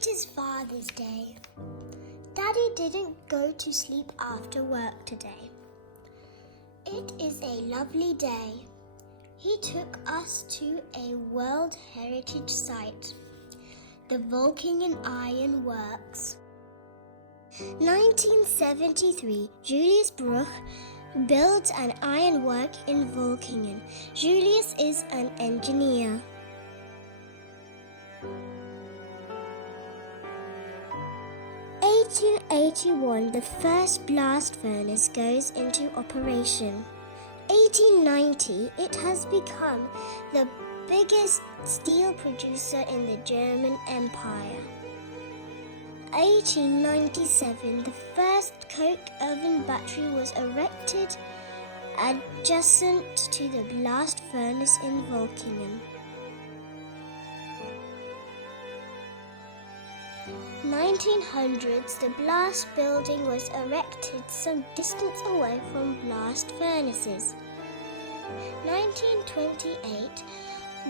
It is Father's Day. Daddy didn't go to sleep after work today. It is a lovely day. He took us to a World Heritage Site, the Völklingen Ironworks. 1973, Julius Bruch built an ironwork in Völklingen. Julius is an engineer. 1881, the first blast furnace goes into operation. 1890, it has become the biggest steel producer in the German Empire. 1897, the first coke oven battery was erected adjacent to the blast furnace in Völklingen. 1900s, the blast building was erected some distance away from blast furnaces. 1928,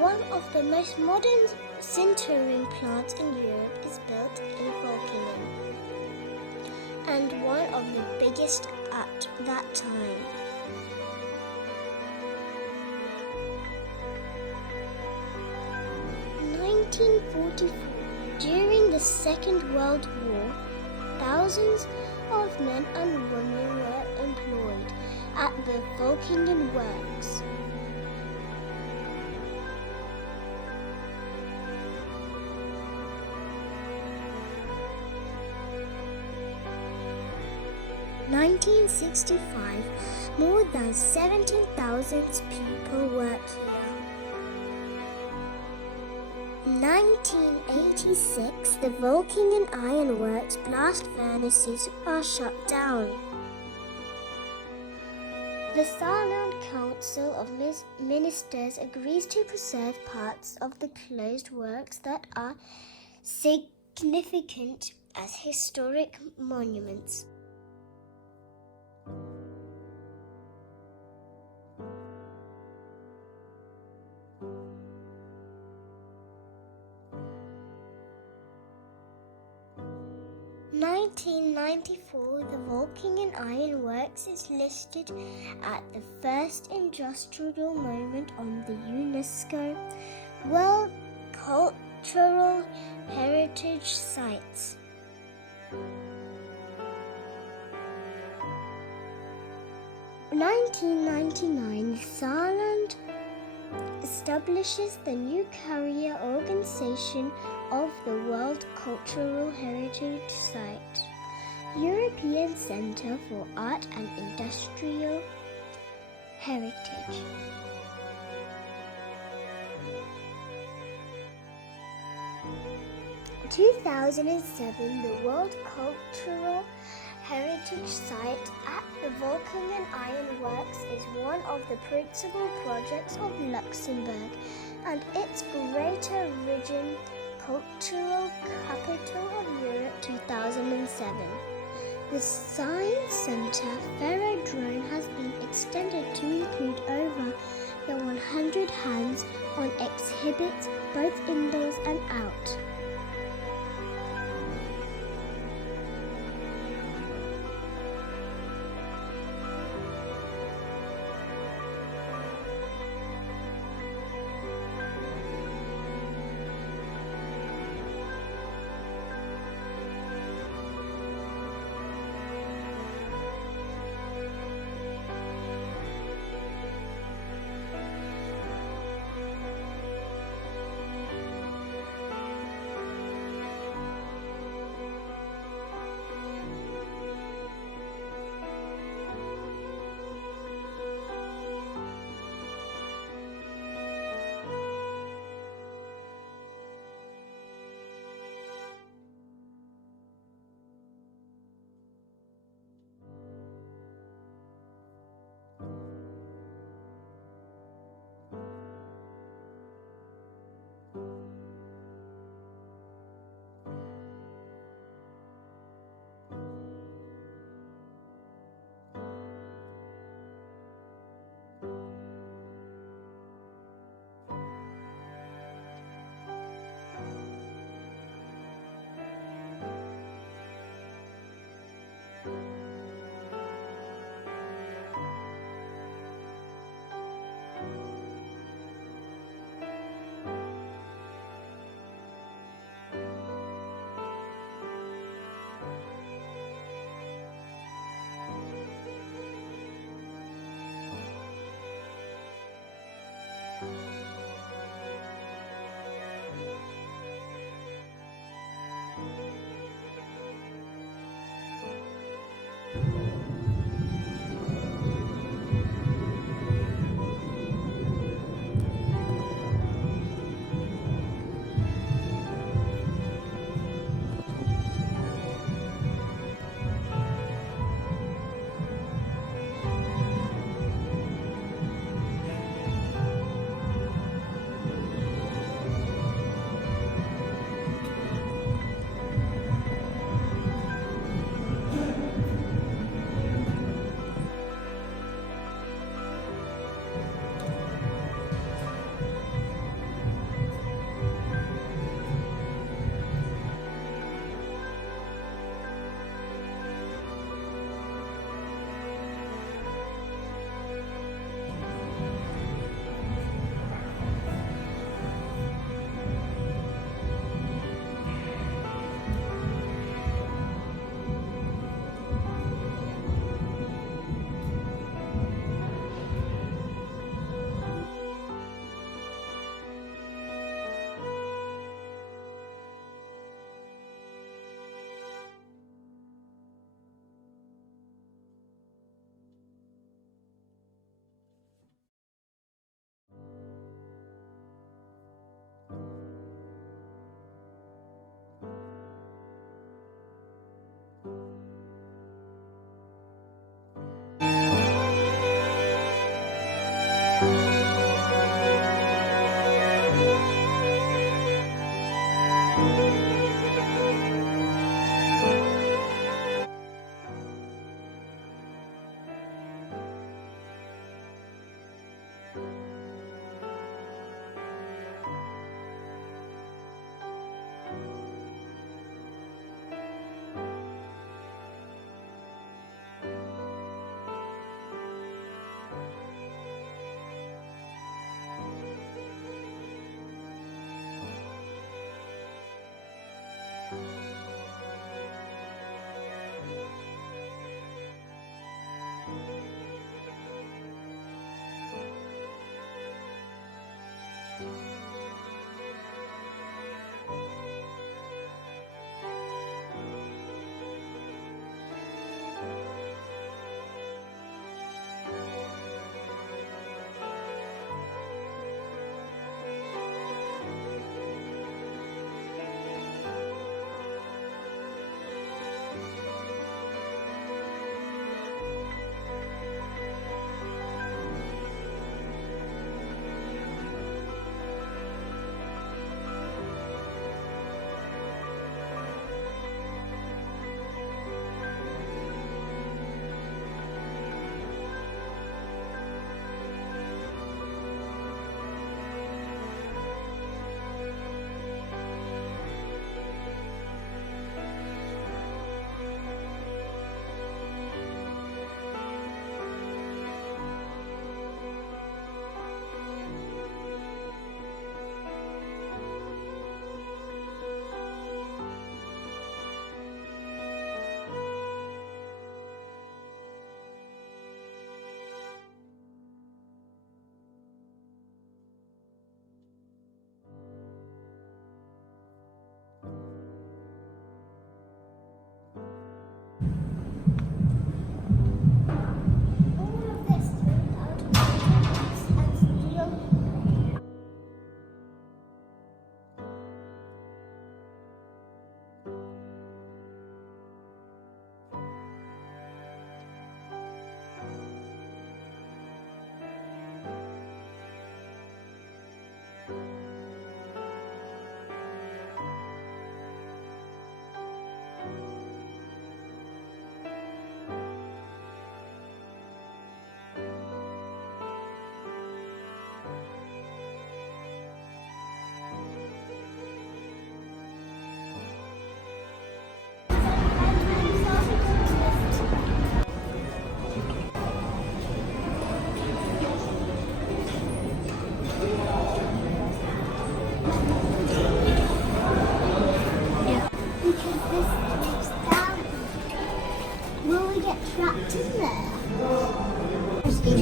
one of the most modern sintering plants in Europe is built in Völklingen, and one of the biggest at that time. 1944, during the Second World War, thousands of men and women were employed at the Völklingen works. In 1965, more than 17,000 people work here. In 1986, the Völklingen Ironworks blast furnaces are shut down. The Saarland Council of Ministers agrees to preserve parts of the closed works that are significant as historic monuments. In 1994, the Völklingen Ironworks is listed at the first industrial moment on the UNESCO World Cultural Heritage Sites. In 1999, Saarland establishes the new career organization of the World Cultural Heritage Site, European Centre for Art and Industrial Heritage. In 2007, the World Cultural Heritage Site at the Völklingen Ironworks is one of the principal projects of Luxembourg and its Greater Region Cultural Capital of Europe 2007. The Science Centre Ferrodrome has been extended to include over the 100 hands-on exhibits both indoors and out.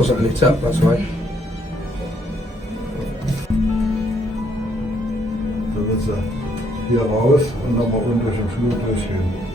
wasn't lit up, that's why. Da wird sie hier raus und nochmal unten durch den Flur durchgehen.